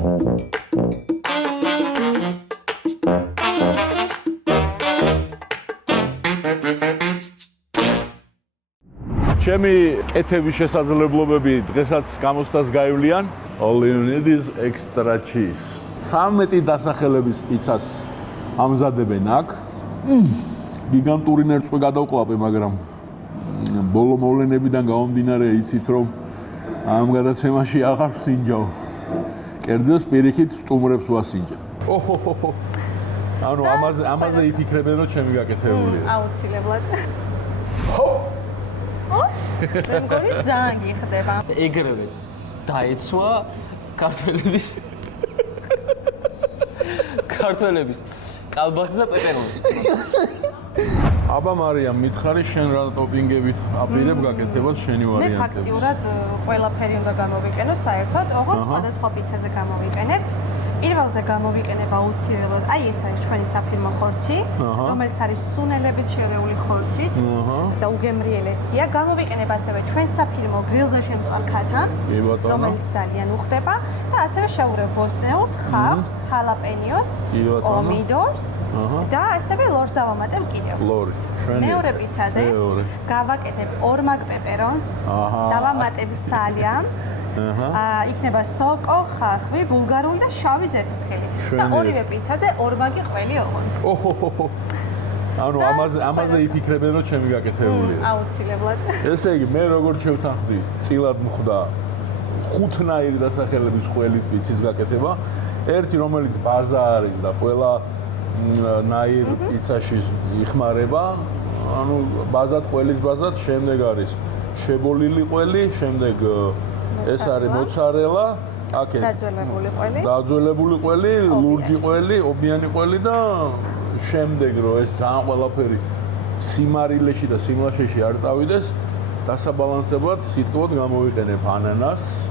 ჩემი კეთების შესაძლებლობები დღესაც გამოსტას გაივლიან. All you need is extra cheese. 13 დასახელების პიცას ამზადებენ აქ. გიგანტური ნერწყვი გადავყლაპე, მაგრამ ბოლო მოვლენებიდან გამომდინარე იცით, რომ ამ გადაცემაში აღარ ვსინჯავ. კერძოს პირიქით სტუმრებს ვასინჯებ. ანუ ამაზე იფიქრებენ, რომ ჩემი გაკეთებულია. აუცილებლად. მე მგონი ძალიან გიხდება. ეგრევე დაეცვა ქართველების კალბასა და პეპერონი. აბა მარიამ, მითხარი შენ რა ტოპინგებით აპირებ გაკეთებას შენი მე ვარიანტები? ფაქტიურად ყველაფერი უნდა გამოვიყენო საერთოდ, ოღონდ სხვადასხვა პიცაზე გამოვიყენებთ. პირველზე გამოვიყენებ აუცილებლად, აი ეს არის ჩვენი საფირმო ხორცი, რომელიც არის სუნელებით შერეული ხორცით და უგემრიელესია. გამოვიყენებ ასევე ჩვენ საფირმო გრილზე შემწვალ ქათამს, რომელიც ძალიან უხდება და ასევე შაურებ ბოსტნეულს, ხავს, ჰალაპენიოს, პომიდორს და ასევე ლორს დავამატებ კიდევ. ლორი, შვენი. მეორე პიცაზე გავაკეთებ ორმაგ პეპერონს, დავამატებ სალიამს, იქნება სოკო, ხახვი, ბულგარული და შავი ზეთისხილი. და ორივე პიცაზე ორმაგი ყველი ოღონდ. ანუ ამაზე იფიქრებენ, რომ ჩემი გაკეთებულია. აუცილებლად. ესე იგი, მე როგორც შევთანხმდი, წილად მხვდა 5 დასახელების ყველით პიცის გაკეთება. ერთი, რომელიც ბაზა არის და ყველა ნაირ პიცაში იხმარება. ანუ ბაზად, ყველის ბაზად, შემდეგ არის შებოლილი ყველი, შემდეგ ეს არის მოცარელა, აქეთ დაძველებული ყველი, ლურჯი ყველი, ობიანი ყველი და შემდეგ რომ ეს ძალიან ყველაფერი სიმარილეში და სიმლაშეში არ წავიდეს, დასაბალანსებლად სიტყვოდ გამოვიყენებ ანანასს.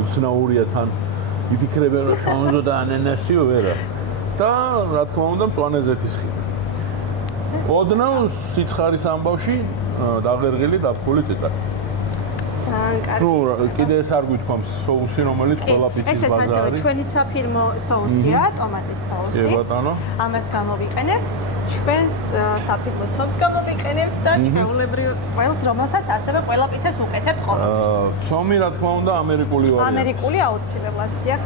უცნაურია თან ვიფიქრებენ რომ შონზო და ანანასიო ვერა. და რა თქმა უნდა მწვანე ზეთისხილი. ოდნავ სიცხარის ამბავში დაღერღილი დაფქული წიწაკი. ძალიან კარგი. ნუ კიდე ეს არ გვითქვამს соуსი, რომელიც ყველა პიცის ბაზა არის. ესეც ასევე ჩვენი საფირმო соуსია, ტომატის соуსი. კი ბატონო. ამას გამოვიყენებთ. ჩვენს საფირმო ცომს გამოვიყენებთ და ჩვეულებრივ ყველს, რომელსაც ასევე ყველა პიცას უკეთებთ ყოველთვის. ცომი რა თქმა უნდა ამერიკული ვარიანტი. ამერიკული აუცილებლად, დიახ.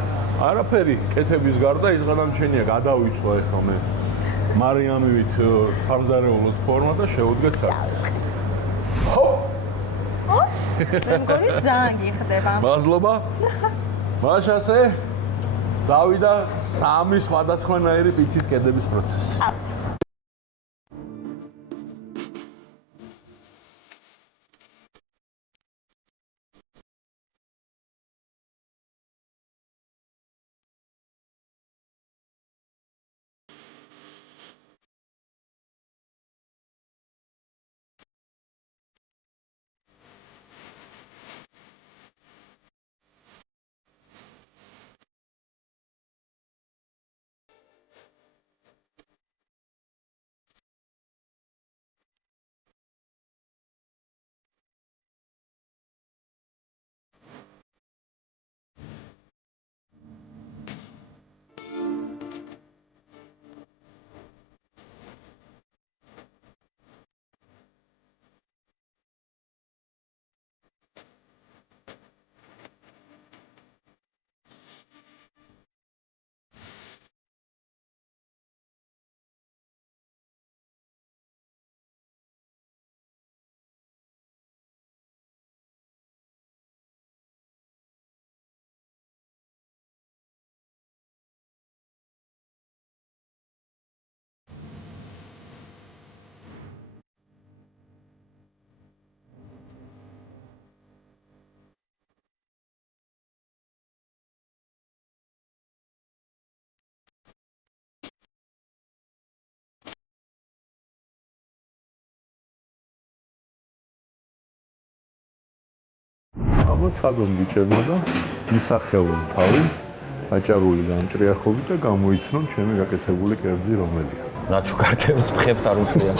არაფერი, კეთების გარდა ის გადამჩენია, გადავიცვა ეხლა მე. მარიამივით სამზარეულოს ფორმა და შევუდგეთ საქმეს. მე მგონი ძალიან გიხდება. მადლობა. მაშასე წავიდა 3 სხვადასხვანაირი პიცის კეთების პროცესი. ამოცადონ ბიჭებმა და მისახელონ თავი აჭარული გამჭრიახობით და გამოიცნონ ჩემი გაკეთებული კერძი რომელია. რაჩუ კარტებს მხებს არ უწვია.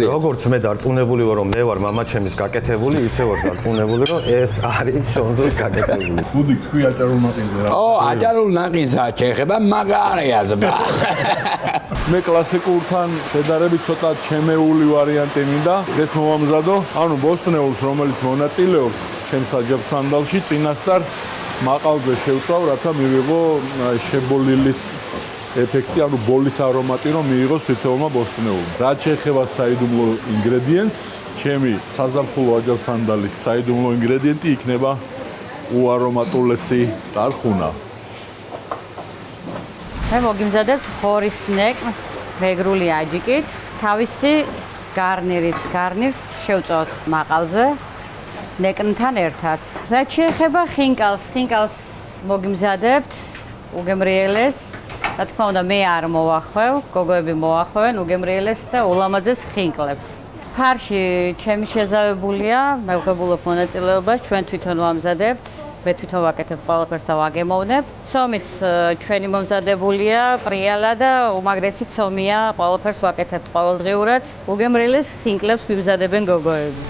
როგორც მე დარწმუნებული ვარ, რომ მე ვარ მამაჩემის გაკეთებული, ისე ვარ დარწმუნებული, რომ ეს არის შონზოს გაკეთებული. ხუდი თქვი აჭარულ ნაყინზე რა. აჭარულ ნაყინსა შეეხება მაგარია ძმა. მე კლასიკურთან შედარებით ცოტა ჩემეული ვარიანტი მინდა. ეს მომამზადო, ანუ ბოსტნეულს, რომელიც მონაწილეობს ჩემს აჯაბ სანდალში, წინასწარ მაყალზე შევწავ, რათა მივიღო შებოლილის ეფექტი, ანუ ბოლის არომატი რომ მიიღოს თითოეულმა ბოსტნეულმა. რაც შეეხება საიდუმლო ინგრედიენტს, ჩემი საზაფხულო აჯაბ სანდალის საიდუმლო ინგრედიენტი იქნება უარომატულესი ტარხუნა. მე მოგიმზადებთ ხორის ნეკს მეგრული აჯიკით, თავისი გარნირით. გარნირს შევწავთ მაყალზე ნეკნთან ერთად. რაც შეეხება ხინკალს მოგიმზადებთ უგემრიელეს. რა თქმა უნდა, მე არ მოვახვევ, გოგოები მოახვევენ უგემრიელეს და ულამაზეს ხინკლებს. ფარში ჩემი შეზავებულია, მევღებულობ მონაწილეობას, ჩვენ თვითონ ვამზადებთ. მე თვითონ ვაკეთებ ყველაფერს და ვაგემოვნებ. ცომით ჩვენი მომზადებულია, პრიალა და უმაგრესი ცომია, ყველაფერს ვაკეთებთ ყოველდღიურად. უგემრიელეს ხინკლებს ვიმზადებენ გოგოები.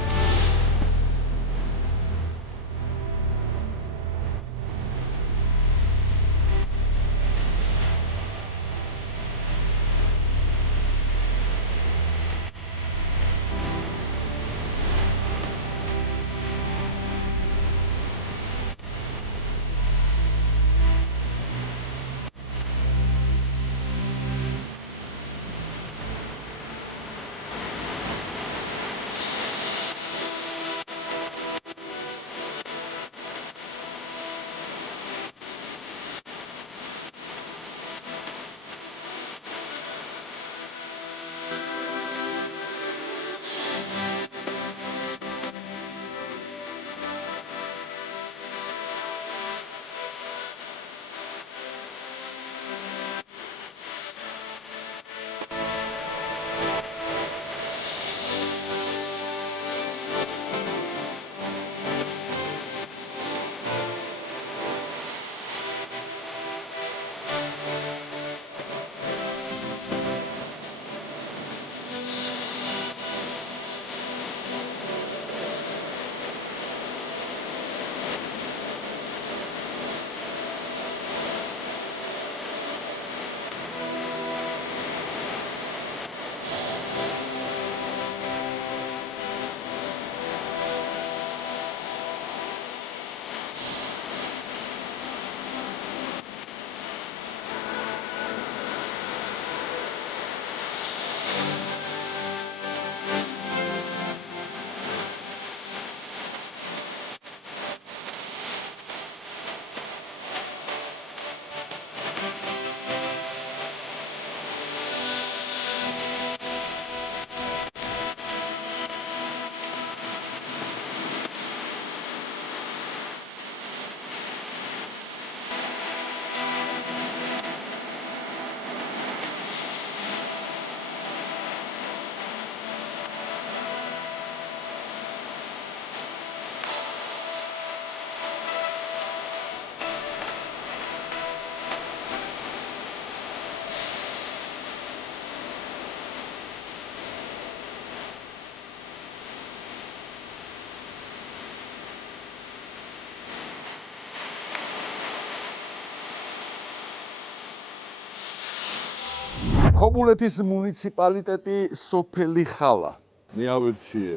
ხობულეთის მუნიციპალიტეტი სოფელი ხალა. ნიავერჩიე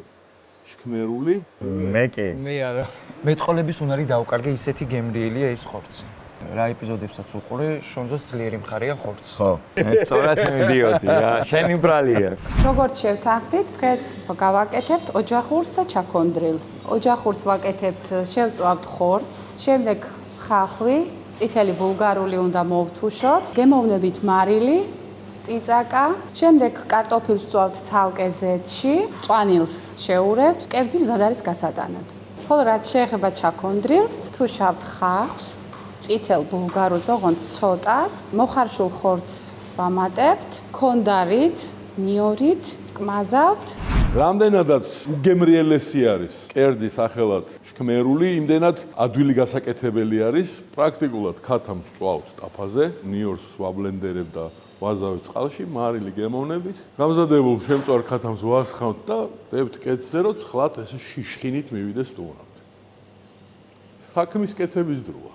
შქმერული. მე კი. მე არა. მეტყოლების უნარი დაუკარგე, ისეთი გემრიელია ეს ხორცი. რა ეპიზოდებსაც უყურე, შონზოს ძლიერი მხარეა ხორცი. ხო, ეს სწორად მიდიოდი რა. შენი ბრალია. როგორც შევთანხმდით, დღეს გავაკეთებთ ოჯახურს და ჩაქონდრილს. ოჯახურს ვაკეთებთ, შევწვავთ ხორცს, შემდეგ ხახვი, წითელი ბულგარული უნდა მოვთუშოთ, გემოვნებით მარილი, წიწაკა, შემდეგ კარტოფილს ვწვავთ ცალკე ზეთში, წვანილს შეურევთ, კერძი მზად არის გასატანად. ხოლო რაც შეეხება ჩაქონდრილს, თუშავთ ხახვს, წითელ ბულგარულს ოღონდ ცოტას, მოხარშულ ხორცს ვამატებთ, ქონდარით, ნიორით, კმაზავთ. რამდენადაც უგემრიელესი არის კერძი სახელად შქმერული, იმდენად ადვილი გასაკეთებელი არის. პრაქტიკულად ქათამს წვავთ ტაფაზე, ნიორს ვაბლენდერებ და ვაზავით წყალში, მარილი გემოვნებით. გამზადებულ შემწვარ ქათამს ვასხავთ და დებთ კეთზე, რომ ცხლად ესე შიშხინით მივიდეს სტუმრამდე. საქმის კეთების დროა.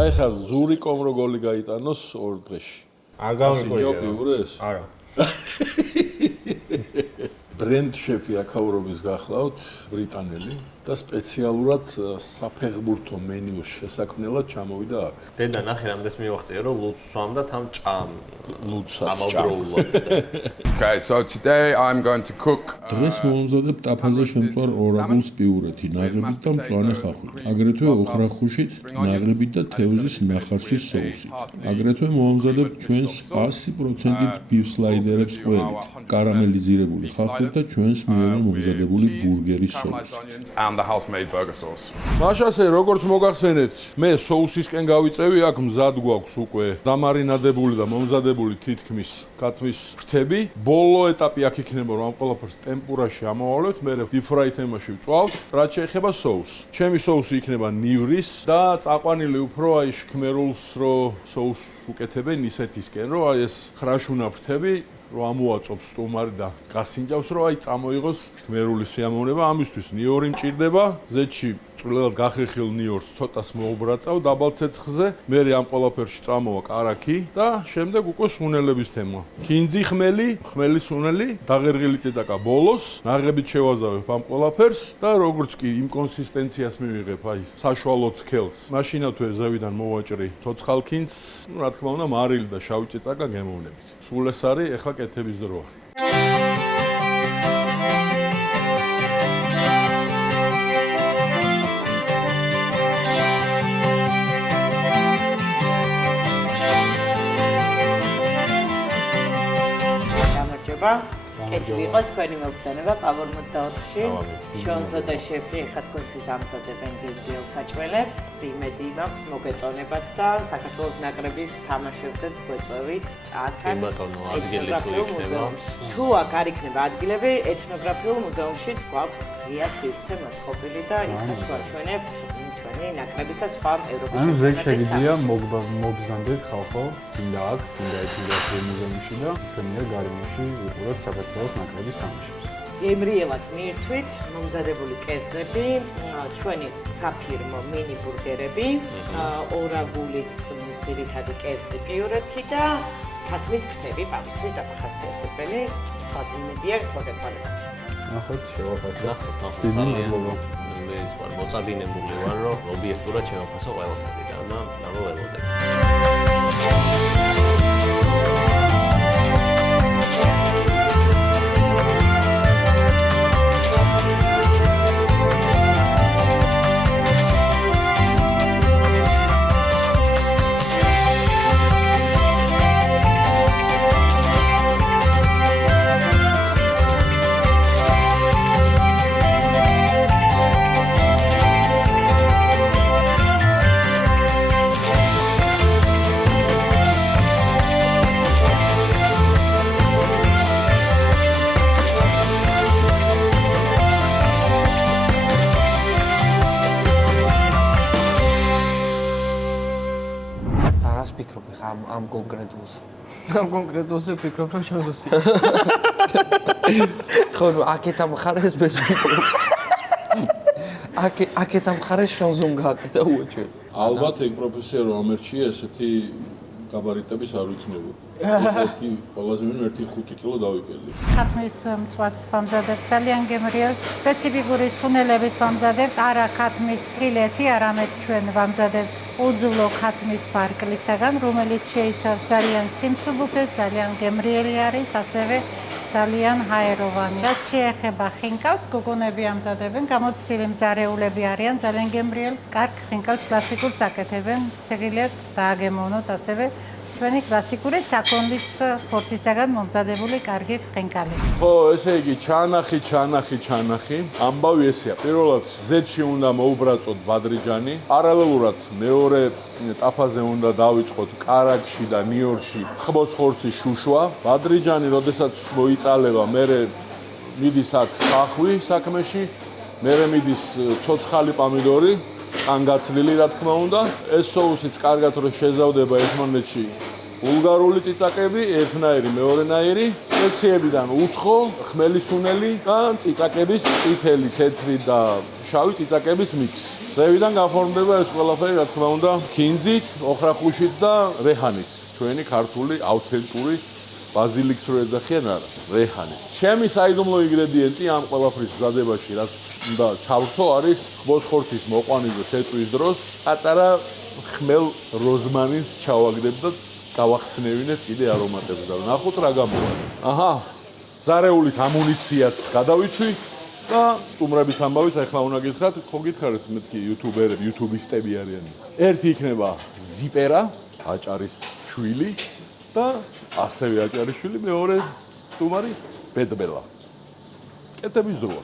აი ხა ზურიკომ რო გოლი გაიტანოს 2 დღეში. არ გამიკვირდა. ჯოპიურეს? არა. ბრენდ შეფი აქაურობის გახლავთ ბრიტანელი და სპეციალურად საფეხბურთო მენიუს შესაქმნელად ჩამოვიდა აქ. დედა ნახე რამდენს მივაღწია რომ ლუცს სვამდა თან ჭამ ლუცსაც ამავდროულად. Okay, so today I'm going to cook დღეს მოვამზადებ ტაფაზე შემწვარ ორაგულს პიურეთი, ნაღრებით და მწვანე ხახვით. აგრეთვე ოხრახუშით, ნაღრებით და თევზის ნახარშის соусით. აგრეთვე მოვამზადებ ჩვენს 100%-ით ბიფ სლაიდერებს ყველით, კარამელიზირებული ხახვით და ჩვენს მიერვე მომზადებული ბურგერის соусით. and the house-made burger sauce. მაშასე როგორც მოგახსენეთ, მე соусისკენ გავიწევი, აქ მზად გვაქვს უკვე დამარინადებული და მომზადებული თითქმის კათმის ფრთები. ბოლო ეტაპი აქ იქნება, რომ ამ ყველაფერს ტემპურაში ამოვალებთ, მერე დიფრაი თემაში ვწვავთ. რაც შეეხება соус. ჩემი соуსი იქნება ნივრის და წაყვანილი უფრო აი შქმერულს რო соуს უკეთებენ ისეთისკენ, რომ აი ეს ხრაშუნა ფრთები რომ ამოაწობს სტუმარი და გასინჯავს, რომ აი წამოიღოს შქმერული სიამოვნება, ამისთვის ნიორი მჭირდება, ზეთში წვრილად გახერხილ ნიორს ცოტას მოუბრაწავ დაბალ ცეცხლზე, მერე ამ ყველაფერში წამოვა კარაქი და შემდეგ უკვე სუნელების თემა. ქინძი ხმელი, ხმელი სუნელი, დაღერღილი წიწაკა ბოლოს, ნაღრებით შევაზავებ ამ ყველაფერს და როგორც კი იმ კონსისტენციას მივიღებ, აი საშუალო ცქელს, მაშინათვე ზევიდან მოვაჭრი ცოცხალ ქინძს, რა თქმა უნდა, მარილი და შავი წიწაკა გემოვნებით. სულ ეს არის ეხლა კეთების დროა. კეთილი იყოს თქვენი მოგზაურობა პავურ 24-ში. შონზო და შეფი ეხლა თქვენთვის ამზადებენ გენჯიელ საჭმელებს. იმედი მაქვს მოგეწონებათ და საქართველოს ნაკრების თამაშებზეც გვეწევით. აქან ადგილი თუ იქნება. თუ აქ არ იქნება ადგილები, ეთნოგრაფიულ მუზეუმშიც გვაქვს ღია სივრცე მოწყობილი და იქაც გვაჩვენებთ ჩვენი ნაკრების და სხვა ევროპის ანუ ზეგ შეგიძლია მოგზანდეთ ხალხო, თუნდა აქ, თუნდა ეთნოგრაფიულ მუზეუმში და ჩვენია გარემოში უყუროთ საქართველოს ნაკრების თამაშებს. გემრიელად მიირთვით მომზადებული კერძები, ჩვენი საფირმო მინი ბურგერები, ორაგულის ძირითადი კერძი პიურეთი და ქათმის ფრთები პავისთვის დაფახასიათებელი. იმედია მოგეწონებათ. ნახოთ შევაფასოთ. ნახოთ ძალიან ეს ვარ მოწადინებული ვარ რომ ობიექტურად შევაფასო ყველაფერი და ნამოველოდებ. რას ფიქრობ ხა ამ კონკრეტულს? ამ კონკრეტულზე ვფიქრობ, რომ შანსი. ხო, აქეთ ამხარეს ბეზმიკრო. აქეთ ამხარეს შონზომ გააკეთა უაჩვენ. ალბათ ეგ პროფესია რომ ამერჩია ესეთი გაბარიტების არ ვიქნებოდა. ერთი ყველაზე მინიმუმ 1.5 კილო დავიკელდი. ქათმის მწვადს ვამზადებთ ძალიან გემრიელს, სპეციფიკური სუნელებით ვამზადებთ, არა ქათმის ხილეთი, არამედ ჩვენ ვამზადებთ უძვლო ქათმის ბარკლისაგან, რომელიც შეიცავს ძალიან სიმსუბუქეს, ძალიან გემრიელი არის, ასევე ძალიან ჰაეროვანი. რაც შეეხება ხინკალს, გოგონები ამზადებენ, გამოცდილი მზარეულები არიან, ძალიან გემრიელ, კარგ ხინკალს კლასიკურს აკეთებენ, შეგიძლიათ დააგემოვნოთ ასევე ჩვენი კლასიკური საქონლის ხორცისაგან მომზადებული კარგი ხინკალი. ხო, ესე იგი, ჩანახი. ამბავი ესეა. პირველად ზედში უნდა მოუბრაწოთ ბადრიჯანი. პარალელურად მეორე ტაფაზე უნდა დავიწყოთ კარაგში და ნიორში ხბოს ხორცის შუშვა. ბადრიჯანი, როდესაც მოიწალება, მერე მიდის აქ ხახვი საქმეში, მერე მიდის ცოცხალი პომიდორი, ან გაცლილი, რა თქმა უნდა. ეს соусიც კარგად რო შეზავდება ერთმანეთში. ბულგარული წიწაკები, ერთნაირი, მეორენაირი, სპეციებიდან უცხო, ხმელი სუნელი და წიწაკების წითელი, თეთრი და შავი წიწაკების მიქსი. ზევიდან გაფორმდება ეს ყველაფერი, რა თქმა უნდა, ქინძით, ოხრახუშით და რეჰანით. ჩვენი ქართული ავთენტური ბაზილიქს რო ეძახიან არა, რეჰანი. ჩემი საიდუმლო ინგრედიენტი ამ ყველაფრის მზადებაში, რაც უნდა ჩავრთო, არის ხბოს ხორცის მოყვანის და შეწვის დროს პატარა ხმელ როზმანის ჩავაგდებ და გავახსნევინებ კიდე არომატებს და ნახოთ რა გამოვა. აჰა, ზარეულის ამუნიციაც გადავიცვი და სტუმრების ამბავიც ახლა უნდა გითხრათ, ხო გითხარით მეთქი იუთუბერები, იუთუბისტები არიან. ერთი იქნება ზიპერა, აჭარის შვილი და ასევე აჭარის შვილი, მეორე სტუმარი ბედბელა. კეთების დროა.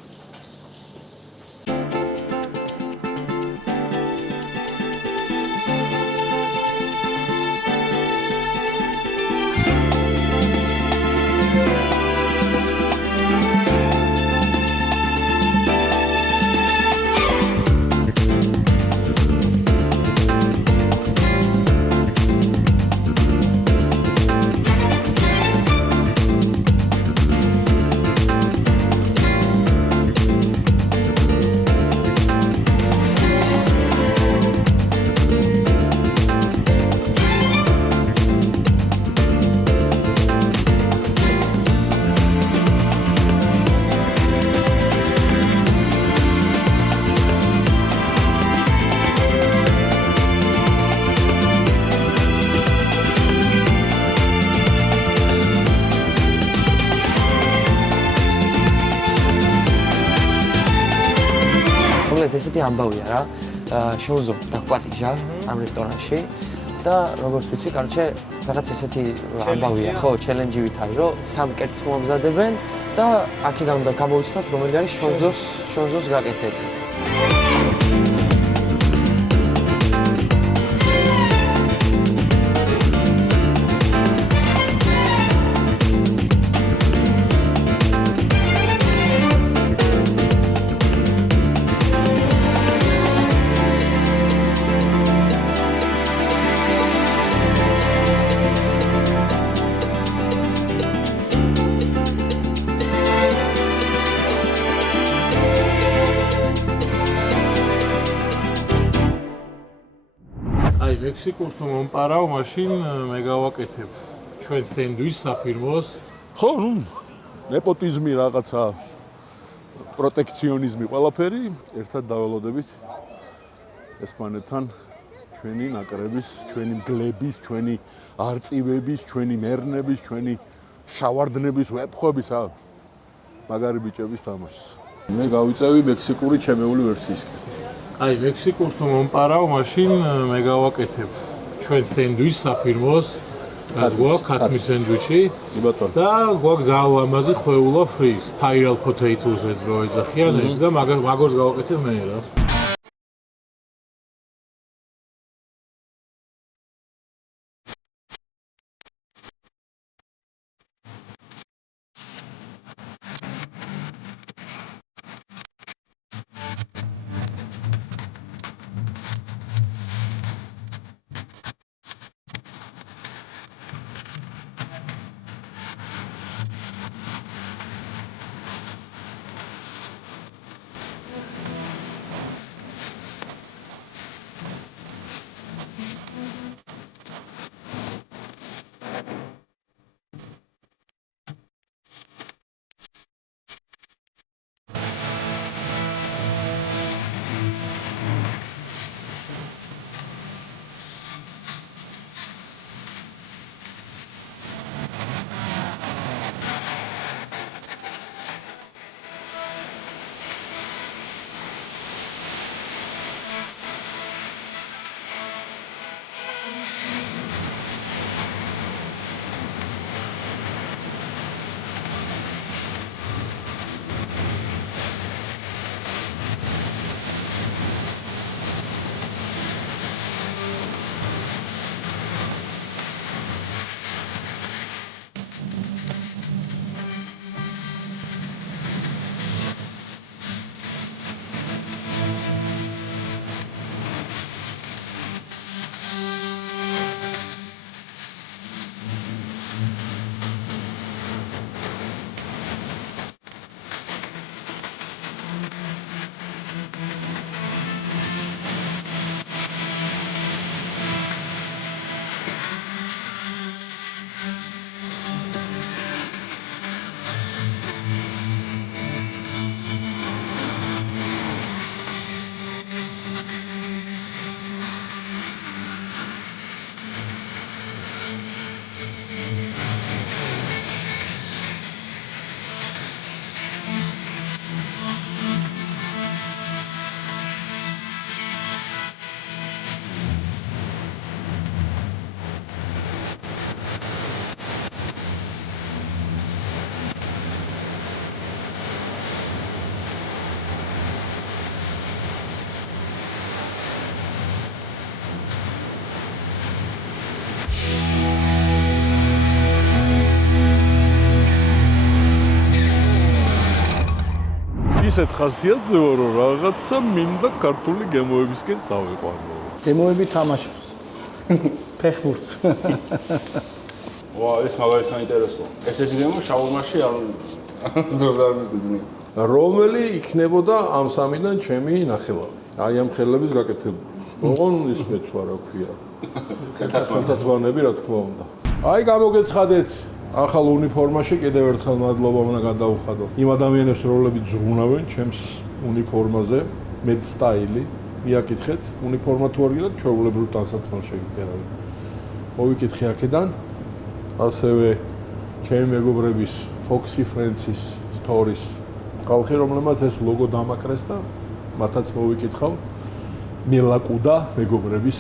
ესეთი ამბავია რა. შოუზო დაგვატიჟა ამ რესტორანში და როგორც ვიცი, კარჩე, რაღაც ესეთი ამბავია, ხო, ჩელენჯივით არის, რომ სამ კერძს მომზადებენ და აქედან უნდა გამოვიცნოთ, რომელი არის შოუზოს გაკეთებული. მექსიკურს თუ მომპარავ, მაშინ მე გავაკეთებ ჩვენ სენდვიჩს საფირმოს. ხო, ნუ ნეპოტიზმი რაღაცა პროტექციონიზმი ყველაფერი ერთად დაველოდებით ესპანეთთან ჩვენი ნაკრების, ჩვენი მგლების, ჩვენი არწივების, ჩვენი მერნების, ჩვენი შავარდნების, ვეფხვების მაგარი ბიჭების თამაშს. მე გავიწევი მექსიკური ჩემეული ვერსიისკენ. აი, მექსიკურს თუ მომპარავ, მაშინ მე გავაკეთებ ჩვენ სენდვიჩს საფირმოს, გვაქვს ქათმის სენდვიჩი და გვაქვს ძალიან ლამაზი ხვეულა ფრი, spiral potatoes-ზე რო ეძახიან და მაგას გავაკეთებ მე რა. ესეთ ხასიათზე ვარ, რომ რაღაცა მინდა ქართული გემოებისკენ წავიყვანო. გემოები თამაშობს. ფეხბურთს. ვა, ეს მაგარი საინტერესოა. ესეთი გემო შაურმაში არ ზოგადად არ მიგძნია. რომელი იქნებოდა ამ სამიდან ჩემი ნახელავი? აი ამ ხელების გაკეთებული. ოღონ ის მეც ვარ, რა ქვია. ხელთათმანები, რა თქმა უნდა. აი გამოგეცხადეთ ახალ უნიფორმაში კიდევ ერთხელ მადლობა უნდა გადაუხადო. იმ ადამიანებს, რომლებიც ზრუნავენ ჩემს უნიფორმაზე, მედ სტაილი. მიაკითხეთ, უნიფორმა თუ არ გინდათ, ჩვეულებრივ ტანსაცმელ შეგიფერავთ. მოვიკითხე აქედან. ასევე ჩემი მეგობრების Foxy Friends-ის Stories ხალხი, რომლებმაც ეს ლოგო დამაკრეს და მათაც მოვიკითხავ მელაკუდა მეგობრების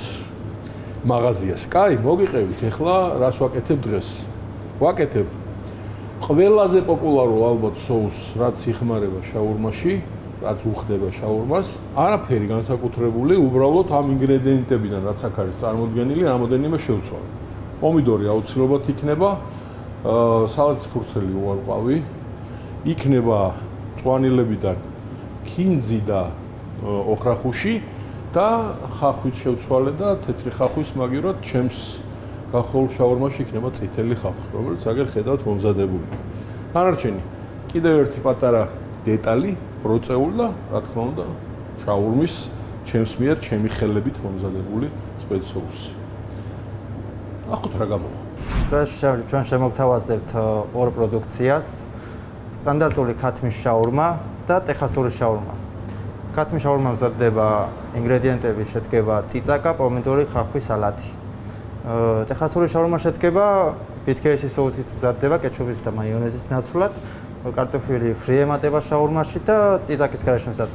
მაღაზიას. კაი, მოგიყევით, ეხლა რას ვაკეთებ დღეს? ვაკეთებ ყველაზე პოპულარულ ალბათ соуს, რაც იხმარება შაურმაში, რაც უხდება შაურმას, არაფერი განსაკუთრებული, უბრალოდ ამ ინგრედიენტებიდან, რაც აქ არის წარმოდგენილი, რამოდენიმე შევცვალე. პომიდორი აუცილებლად იქნება, სალატის ფურცელი უარყვავი, იქნება წვანილებიდან ქინძი და ოხრახუში და ხახვით შევცვალე და თეთრი ხახვის მაგივრად ჩემს გახსოვრ შაურმაში იქნება წითელი ხახვი, რომელიც აგერ ხედავთ მომზადებული. დანარჩენი კიდევ ერთი პატარა დეტალი, პროცეული და რა თქმა უნდა, შაურმის ჩემს მიერ ჩემი ხელებით მომზადებული სპეციალოსი. ახოთ რა გამოვა. დღეს ჩვენ შემოგთავაზებთ ორ პროდუქციას. სტანდარტული ქათმის შაურმა და ტეხასური შაურმა. ქათმის შაურმა მზადდება ინგრედიენტები შედგება წიწაკა, პომიდორი, ხახვი, სალათი. ტეხასური შაურმა შედგება ბითქეისის соусით მზადდება კეჩუპის და მაიონეზის ნაცვლად, კარტოფილი ფრი ემატება შაურმაში და წიწაკის გარეშე მზადდება.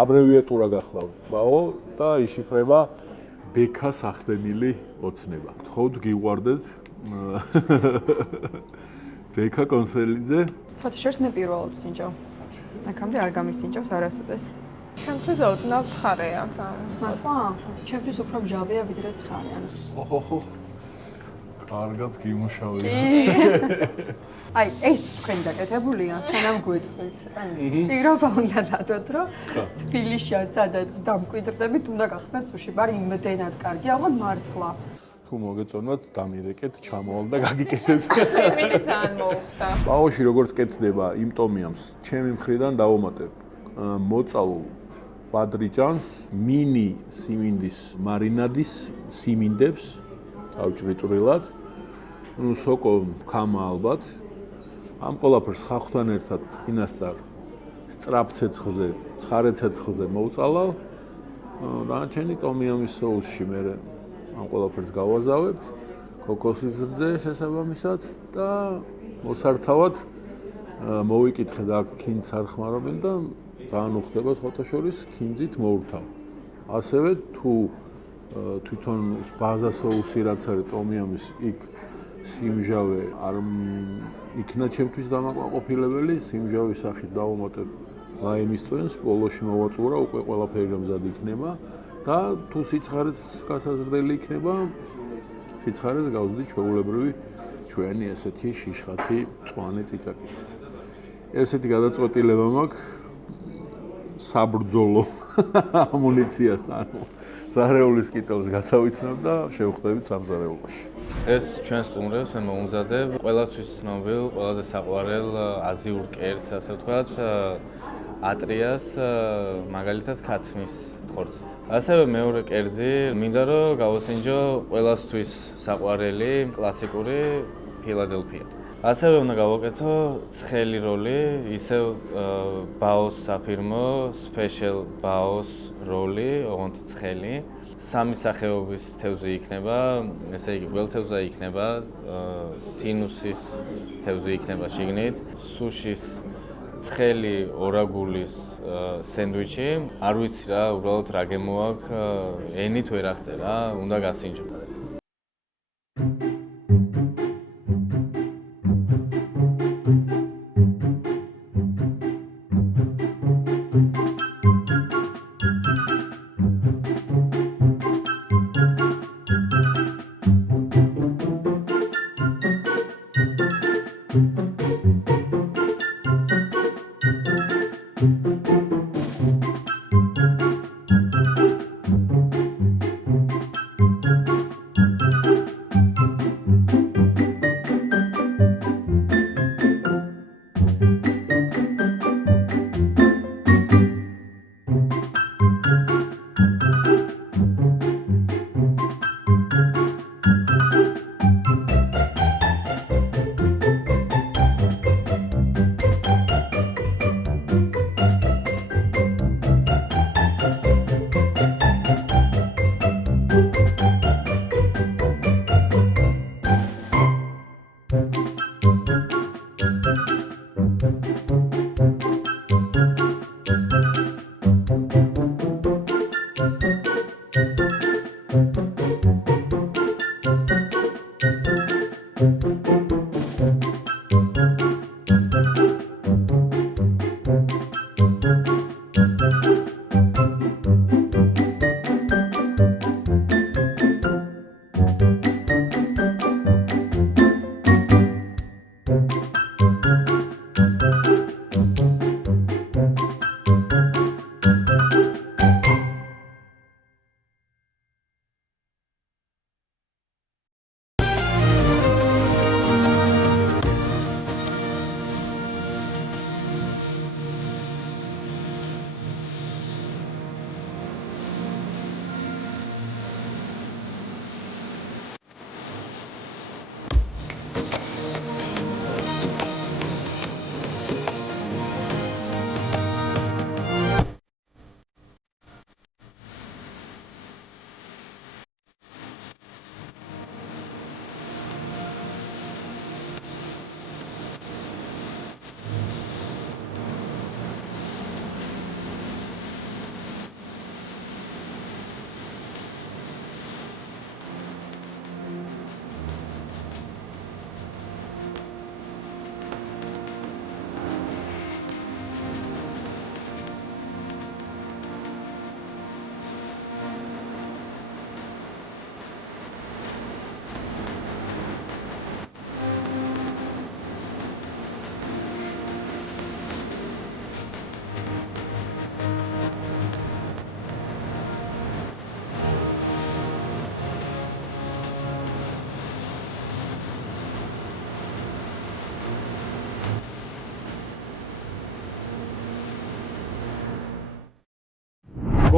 აბრევიატურა გახლავთ, ბაო და იშიფრება ბექას ახდენილი ოცნება. გთხოვთ გიყვარდეთ ბექა კონსელიძე. ფოტოშორს მე პირველად სინჯო. აქამდე არ გამისინჯოს არასოდეს. ჩემთვის ოდნავ ცხარეა ძალიან. მართლა? ჩემთვის უფრო მჟავეა ვიდრე ცხარე. ოჰოჰო. კარგად გიმუშავეთ. აი, ეს თქვენი გაკეთებულია, სანამ გვეთქვის. პირობა უნდა დადოთ, რომ თბილისში სადაც დამკვიდრდებით, უნდა გახსნათ სუში ბარი იმდენად კარგი, აღარ მართლა. თუ მოგეწონათ, დამირეკეთ, ჩამოვალ და გაგიკეთებთ. ტერმინი ძალიან მოუხდა. ბაოში როგორც კეთდება იმ ტომიამს, ჩემი მხრიდან დავუმატებ მოწალულ ბადრიჯანს, მინი სიმინდის მარინადის სიმინდებს ავჭრი წვრილად. ნუ სოკო ქამა ალბათ. ამ ყველაფერს ხახვთან ერთად წინასწარ სწრაფ ცეცხლზე, ცხარე ცეცხლზე მოვწალავ. დანარჩენი ტომიამის соуსში მე ამ ყველაფერს გავაზავებ. ქოქოსის რძე შესაბამისად და მოსართავად მოვიკითხე და აქ ქინძს არ ხმარობენ და ძალიან უხდება სხვათა შორის ქინძით მოვრთავ. ასევე თუ თვითონ ბაზა соуსი რაც არის ტომიამის იქ სიმჟავე არ იქნა ჩემთვის დამაკმაყოფილებელი, სიმჟავის სახით დავუმატებ ლაიმის წვენს, ბოლოში მოვაწურა, უკვე ყველაფერი მზად იქნება და თუ სიცხარეც გასაზრდელი იქნება, სიცხარეს გავზდი ჩვეულებრივი ჩვენი ესეთი შიშხათი მწვანე წიწაკით. ესეთი გადაწყვეტილება მაქვს საბრძოლო ამუნიციას, ანუ ზარეულის კიტელს გათავიცნებ და შევხვდებით სამზარეულოში. ეს ჩვენ სტუმრებს მე მომზადებ ყველასთვის ცნობილ, ყველაზე საყვარელ აზიურ კერძს, ასე ვთქვათ, ატრიას, მაგალითად ქათმის ხორცით. ასევე მეორე კერძი, მინდა რომ გავასინჯო ყველასთვის საყვარელი კლასიკური ფილადელფია. ასევე უნდა გავაკეთო ცხელი როლი, ისევ ბაოს საფირმო, სპეშალ ბაოს როლი, ოღონდ ცხელი. სამი სახეობის თევზი იქნება, ესე იგი გველთევზა იქნება, თინუსის თევზი იქნება შიგნით, სუშის ცხელი ორაგულის სენდვიჩი. არ ვიცი რა, უბრალოდ რა გემოაქვს, ენით ვერ აღწერ რა, უნდა გასინჯო.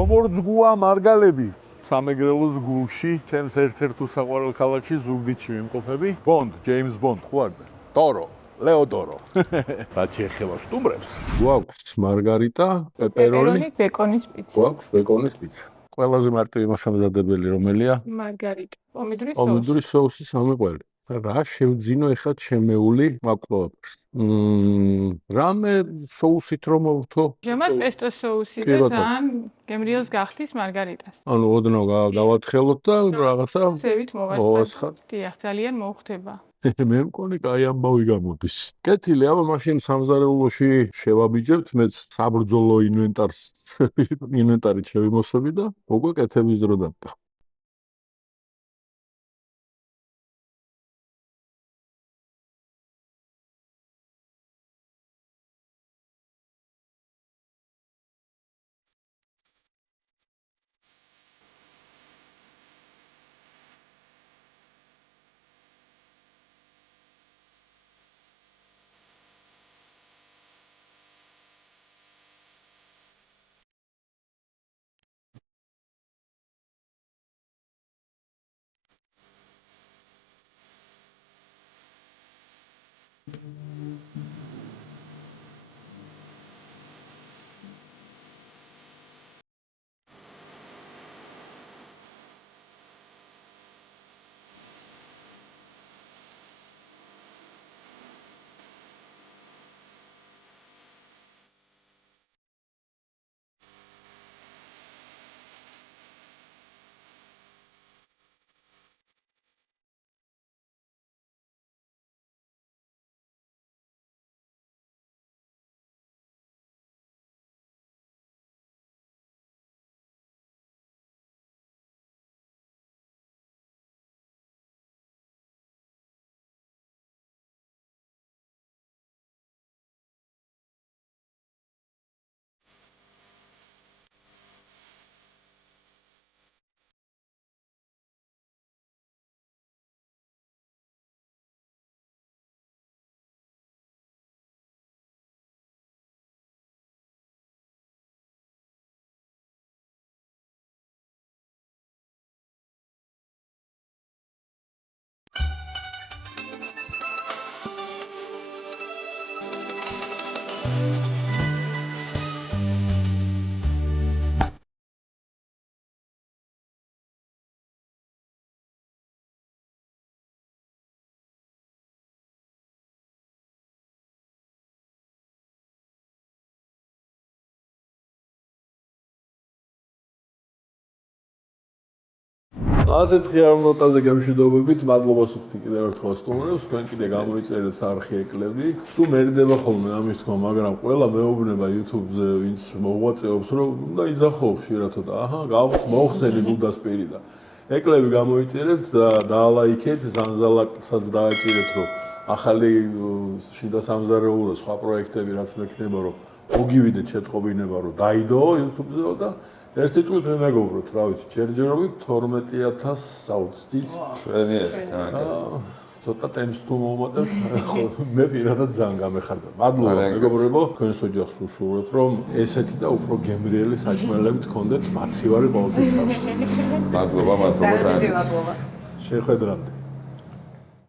რომორ ძგუა მარგალები სამეგრელოს გულში ჩემს ერთ-ერთ უსაყვარელ ქალაქში ზუგდიდში ვიმყოფები ბონდ ჯეიმს ბონდ ხო არ დორო ლეოდორო რა შეეხება სტუმრებს გვაქვს მარგარიტა პეპერონი ბეკონის პიცა გვაქვს ბეკონის პიცა ყველაზე მარტივი მასამზადებელი რომელია მარგარიტა პომიდორის соуსი სამი ყველი რა შევძინო ეხლა ჩემეული მაკლოვებს რამე соусით რომ მოვთო ჟემად პესტო соуსი და ძალიან გემრიელს გახდის მარგარიტას ანუ ოდნავ დავათხელოთ და რაღაცა ზევით მოვასხათ დიახ ძალიან მოხდება მე მგონი კაი ამბავი გამოდის კეთილი აბა მაშინ სამზარეულოში შევაბიჯებთ მეც საბრძოლო ინვენტარით შევიმოსები და უკვე კეთების დრო დადგა ასეთ ღიარ ნოტაზე გამშვიდობებით, მადლობას ვუხდი კიდევ ერთხელ სტუმრებს, თქვენ კიდე გამოიწერეთ არხი ეკლები. სულ მერდება ხოლმე ამის თქმა, მაგრამ ყველა მეუბნება YouTube-ზე, ვინც მოღვაწეობს, რომ უნდა იძახო ხშირად, აჰა, გავს მოხსენი გულდასპირი და ეკლები გამოიწერეთ და დაალაიქეთ, ზანზალაკსაც დააჭირეთ, რომ ახალი შიდა სამზარეულო სხვა პროექტები რაც მექნება, რომ მოგივიდეთ შეტყობინება, რომ დაიდო YouTube-ზე და ერთ სიტყვით მე მეგობროთ, რა ვიცი, ჯერჯერობით 12000 საოცდით. შვენიერი ძალიან. ცოტა ტემს თუ მოვუმატებთ, ხო, მე პირადად ძალიან გამეხარდა. მადლობა მეგობრებო, თქვენს ოჯახს უსურვებ, რომ ესეთი და უფრო გემრიელი საჭმელები გქონდეთ, მაცივარი ყოველთვის სავსე. მადლობა, მადლობა. ძალიან მადლობა. შეხვედრამდე.